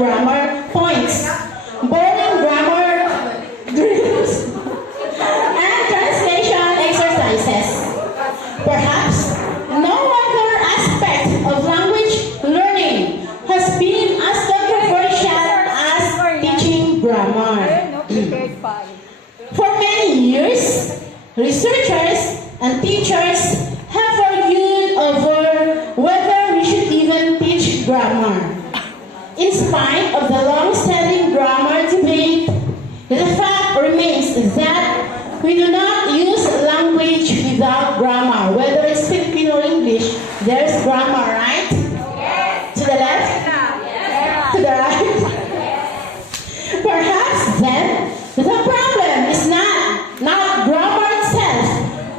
grammar points, boring grammar drills, and translation exercises. Perhaps no other aspect of language learning has been as controversial as teaching grammar. For many years, researchers and teachers have argued over whether we should even teach grammar. In spite of the long-standing grammar debate, the fact remains that we do not use language without grammar. Whether it's Filipino or English, there's grammar, right? Yes. To the left? Yes. To the right? Perhaps then, the problem is not grammar itself,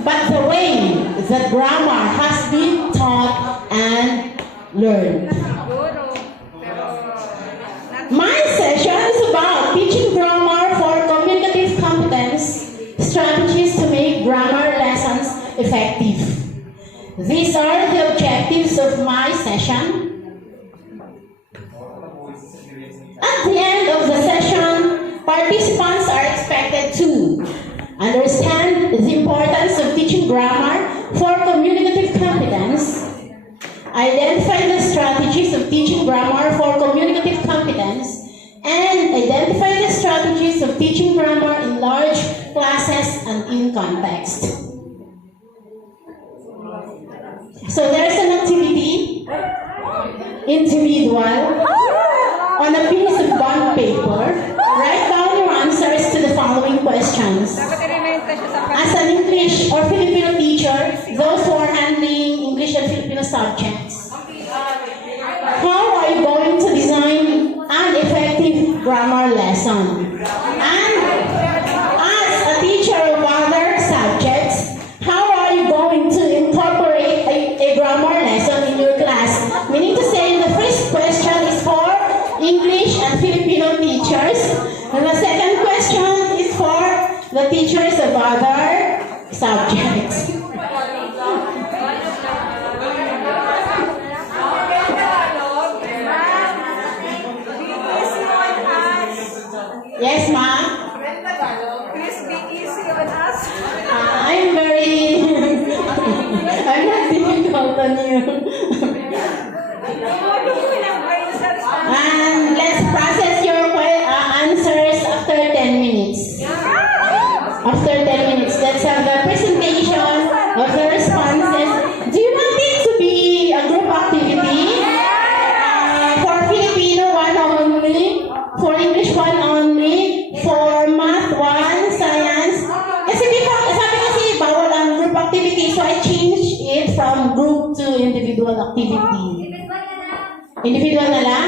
but the way that grammar has been taught and learned. My session is about teaching grammar for communicative competence, strategies to make grammar lessons effective. These are the objectives of my session. At the end of the session, participants are expected to understand the importance of teaching grammar for communicative competence, identify the strategies of teaching grammar for communicative competence, and identify the strategies of teaching grammar in large classes and in context. So there's an activity, individual, on a piece of bond paper. Write down your answers to the following questions. As an English or Filipino teacher, those who are handling English and Filipino subjects, how are you going to design an effective grammar lesson? And as a teacher of other subjects, how are you going to incorporate a grammar lesson in your class? Meaning to say, the first question is for English and Filipino teachers, and the second question is for the teachers of other subjects. Yes, ma'am? Please be easy on us. I'm very... I'm not difficult on you. And let's process your answers after 10 minutes. After 10 minutes, let's have a presentation of the responses. Do you want it to be a group activity? For Filipino, one only. For English, one only. For Math, one. Science. Kasi sabi kasi bawal ang group activity, so I changed it from group to individual activity. Individual na lang?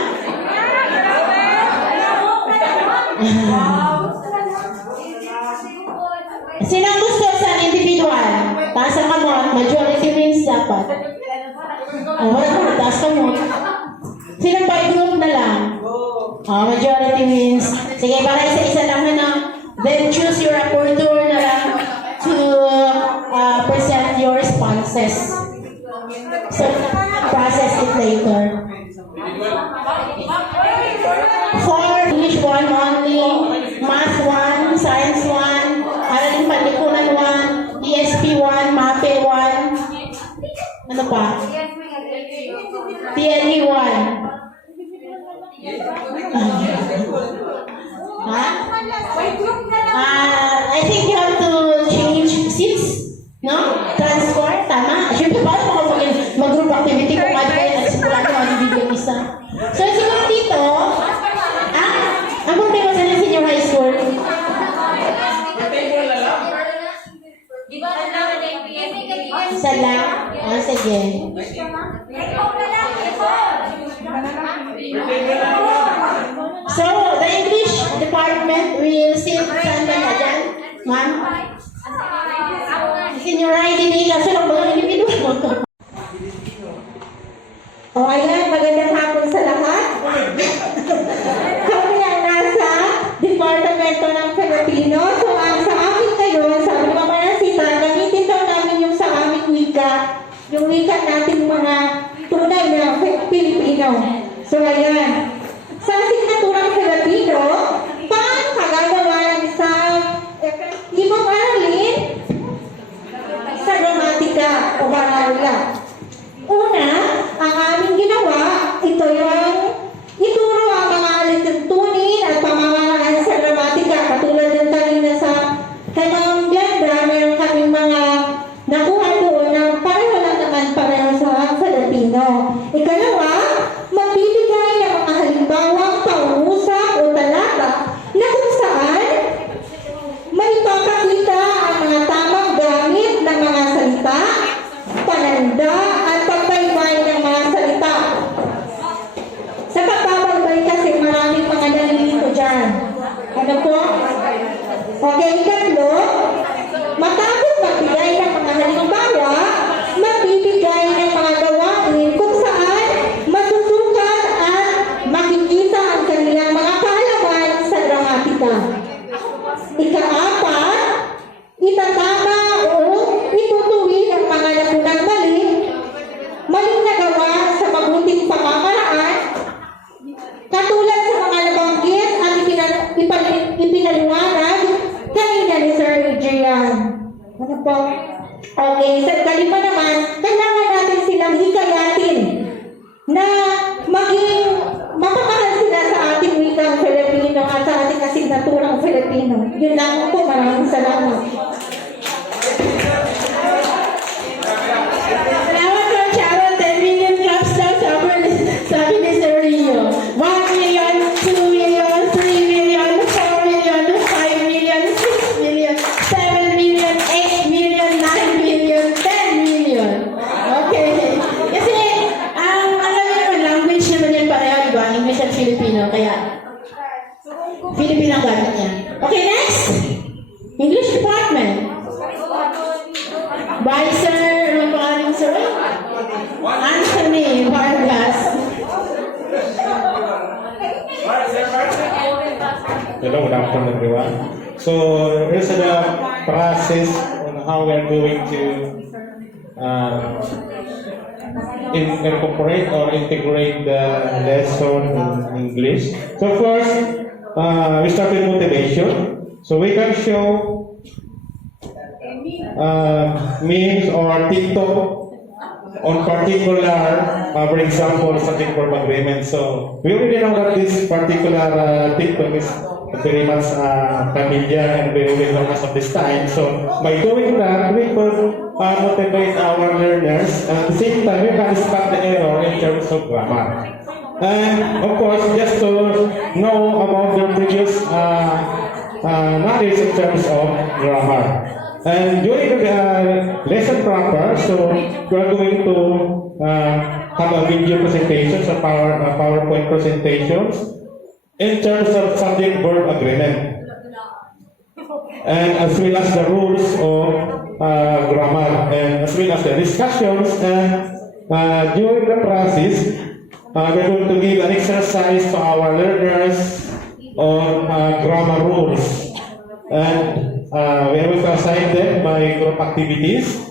Sino ang gusto sa individual? Taas ang kamot. Majority wins dapat. Wala, taas kamot. Sino by group na lang? Majority wins. Sige, para isa-isa lang na. Then choose your rapporteur na lang to present your responses. So, process it later. For English 1 only, Math 1, Science 1, Araling Panlipunan 1, ESP 1, MAPE 1, ano pa? TLE 1. Ha? I think you have to change seats, no? Transfer, tama? Siyempre ba ako mag-group activity kung ano yun at sigurado mag-ibigay isa. So, siguro dito, ang problema sa senior high school, isa lang? Sige. So, the English department will sit saan ba na dyan? Ma'am? Senior high din nila. So, mga individual. O, ayan. Magandang hapon sa lahat. Kami ang nasa Departamento ng Filipino. So, ang sa akin ngayon, sabi ni Mama Nasita, gamitin daw namin yung sa aming wika. Yung wika natin mga tunay na Filipino. So, ayan. Sa ating paula. Una, ang aming ginawa, ito yung ituro ang mga alituntunin at pamamaraan sa gramatika. Katulad ng kanina sa kanyang blenda, meron kaming mga nakuha doon na pareho lang naman pareho sa Filipino. Ikalawa, magbibigay ng mga halimbawang pangungusap o talata na kung saan maipapakita ang mga tamang gamit ng mga salita, pananda, at pagbaybay ng mga salita. Sa pagbabaybay kasi maraming mga nalilito dyan. Ano po? Okay, ikatlo, matapos magbigay ng mga halimbawa, magbibigay ng mga gawain kung saan masusukat at makikita ang kanilang mga kaalaman sa gramatika. Ika-apat, itatama o itutuwid ang mga napunang maling nagawa sa mabuting pamamaraan, katulad sa mga nabanggit at ipinaliwanag kanina ni Sir Adrian. Ano po? Okay, sa kalima naman, kailangan natin silang hikayatin na maging mapapahal sila sa ating wikang Filipino at sa ating asignaturang Filipino. Yun lang po, maraming salamat. Salamat po, Sharon. 10 million claps daw, sabi ni Sir Rio. 1 million, 2 million, 3 million, 4 million, 5 million, 6 million, 7 million, 8 million, 9 million, 10 million. Okay. Kasi, alam niyo naman, language naman yan pareho, diba? English at Filipino. Kaya, Filipino ang gamit niya. Okay, next. English Department. Vicer, ano pa aling sir? Anthony Vargas. Hello, good afternoon, everyone. So, here's the process on how we're going to incorporate or integrate the lesson in English. So first, we start with motivation. So we can show memes or TikTok on particular, for example, subject verb agreement. So we already know that this particular TikTok is very much familiar and very well as of this time. So by doing that, we could motivate our learners. At the same time, we can spot the error in terms of grammar. And of course, just to know about their previous knowledge in terms of grammar. And during the lesson proper, so we are going to have a video presentation, so PowerPoint presentations in terms of subject-verb agreement, and as well as the rules of grammar, and as well as the discussions. And during the process, we're going to give an exercise to our learners on grammar rules. And we will assign them by group activities,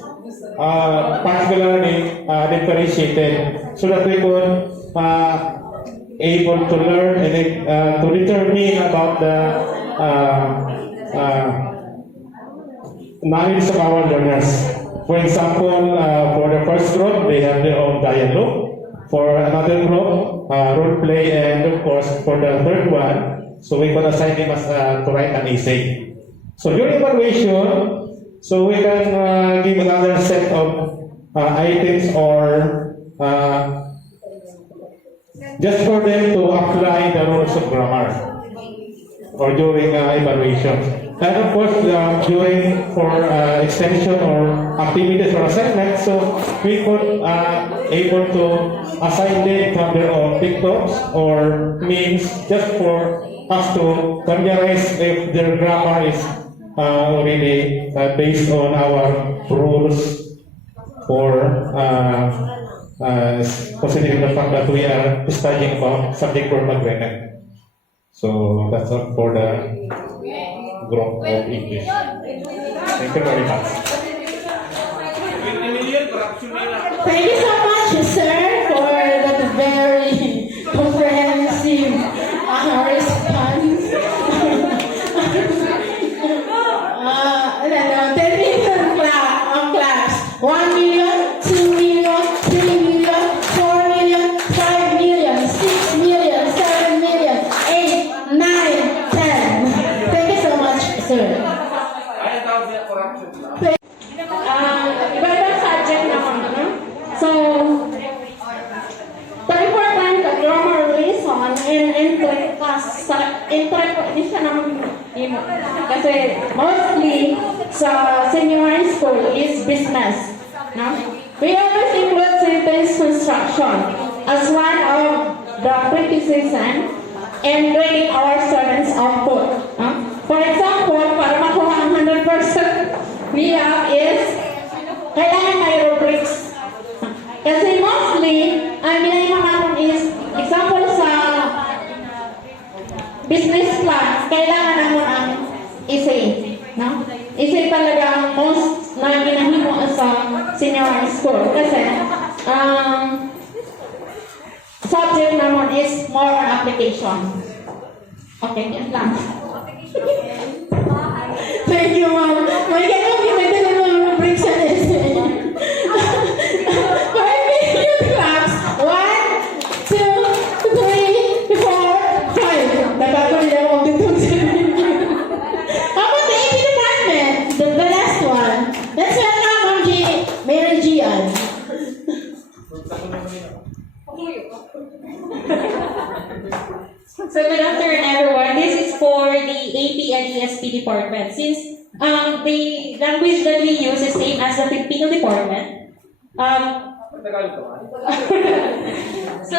particularly differentiated, so that we could able to learn and to determine about the knowledge of our learners. For example, for the first group, they have their own dialogue. For another group, role play, and of course, for the third one, so we could assign them as to write an essay. So during evaluation, so we can give another set of items or just for them to apply the rules of grammar or during evaluation. And of course, during for extension or activities or assignments, so we could able to assign them from their own TikToks or memes just for us to familiarize if their grammar is already based on our rules for considering the fact that we are studying about subject verb agreement. So that's all for the group of English. Thank you very much. Thank you so much, sir, for that very comprehensive response. 10 million claps. 1 million, 2 million. di siya naman imo. Kasi mostly sa senior high school is business. No? We always include sentence construction as one of the criticism and grading our students' output. No? For example, para makuha ang 100% we have is kailangan may rubrics. Kasi mostly, ang ginagawa namin is, example sa business class, kailangan naman ang essay. No? Essay talaga ang most na ginahimo sa senior high school. Kasi, subject naman is more on application. Okay, yan lang. Thank you, ma'am. May ganun kita ng mga rubrics sa essay. 5 million claps. 1, 2, 3, 4, 5. Nagkakalit ako dito sa How about the AP department? The last one. Let's welcome Ma'am Mary Gian. So good afternoon, everyone. This is for the AP and ESP department. Since the language that we use is same as the Filipino department. So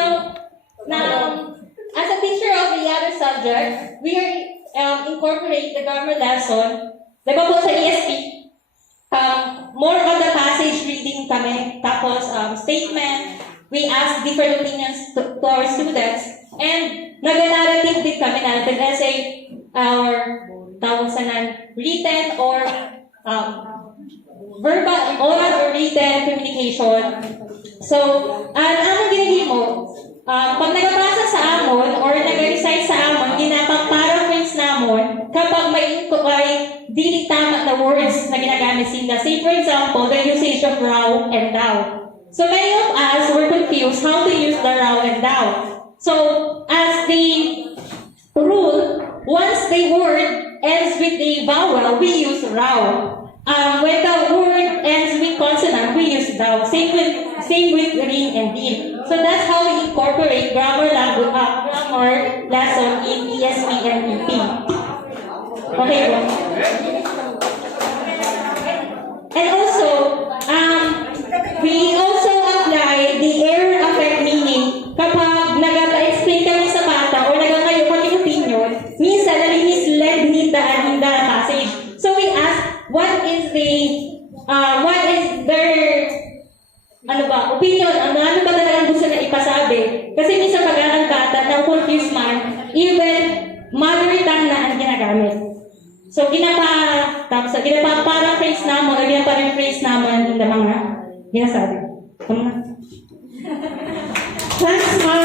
now, as a teacher of the other subject, we are incorporate the grammar lesson. Diba po sa ESP? More on the passage reading kami, tapos statement. We ask different opinions to our students. And nag-narrative din kami, narrative essay, our tawag sa written or verbal, oral or written communication. So, anong ginigimo? Pag nagpasa sa amon or nag-recite sa amon, ginapang-paraphrase namon kapag may dili tama na words na ginagamit sila. Say, for example, the usage of raw and thou. So, many of us were confused how to use the raw and thou. So, as the rule, once the word ends with the vowel, we use raw. When the word ends with consonant, we use thou. Same with ring and din. So that's how we incorporate grammar lesson in ESP and EP. Okay, bro. And also, we also apply the error effect meaning kapag nag-explain kami sa bata or nag-ngayon kami opinion, minsan nami-misled in the passage. So we ask, what is their opinion? Ano ba talagang gusto na ipasabi? Kasi minsan pag ang bata na confused man, even mother tongue na ang ginagamit. So ginapa-paraphrase naman, o ginapa-rephrase naman yung mga ginasabi. Thanks, Ma'am.